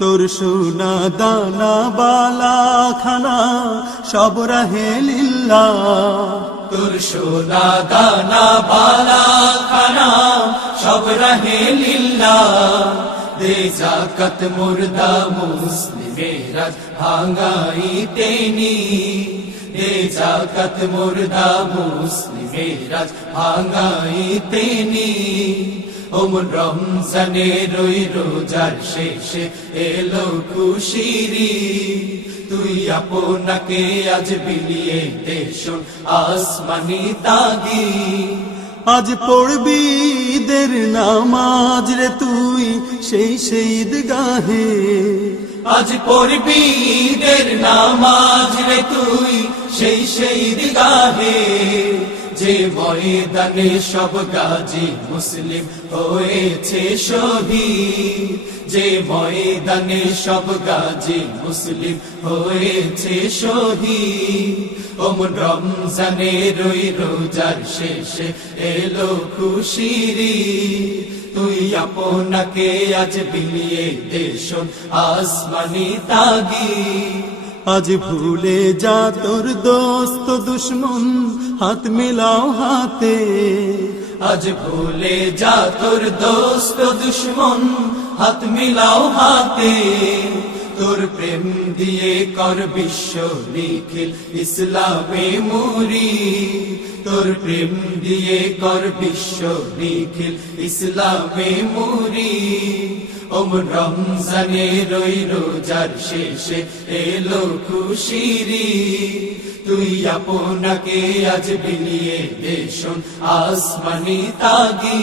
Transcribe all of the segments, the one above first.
তোর সোনা দানা বালা খানা সব রাহে লিল্লা তোর সোনা দানা বালা খানা সব রহে লিল্লা দে জাকাত মুর্দা মুসলিমেরা ভাঙাই তেনি দে জাকাত মুর্দা মুসলিমেরা ভাঙাই তেনি ওমন রমজানের ওই রোজার শেষে এলো খুশিরি তুই আপনাকে আজ বিলিয়ে দেশন আসমানি তাগি আজ পড়বি ঈদের নামাজ রে তুই সেই সেই গাহে আজ পড়বি ঈদের নামাজ রে তুই সেই সেই দিগাহে যে ময়দানে সব গাজী মুসলিম হয়েছে শহীদ। যে ময়দানে সব গাজী মুসলিম হয়েছে শহীদ। ওমন রমজানের ওই রোজার শেষে এলো খুশিরি। তুই আপনাকে আজ বিলিয়ে দেশন আসমানি তাগি। আজ ভুলে যা তোর দোস্ত দুশ্মন, হাত মিলাও হাতে। আজ ভুলে যা তোর দোস্ত দুশ্মন, হাত মিলাও হাতে। তোর প্রেম দিয়ে কর বিশ্ব নিখিল ইসলামে মুরি। তোর প্রেম দিয়ে কর বিশ্ব নিখিল ইসলামে মুরি। ওম রমজানের ওই রোজার শেষে এলো খুশিরি। তুই আপনাকে আজ বিলিয়ে দেশন আসমানি তাগি।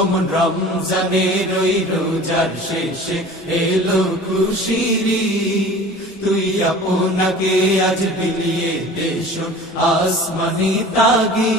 ওমন রমজানের ওই রোজার শেষে এলো খুশিরি। তুই আপনাকে আজ বিলিয়ে দেশ আসমানি তাগি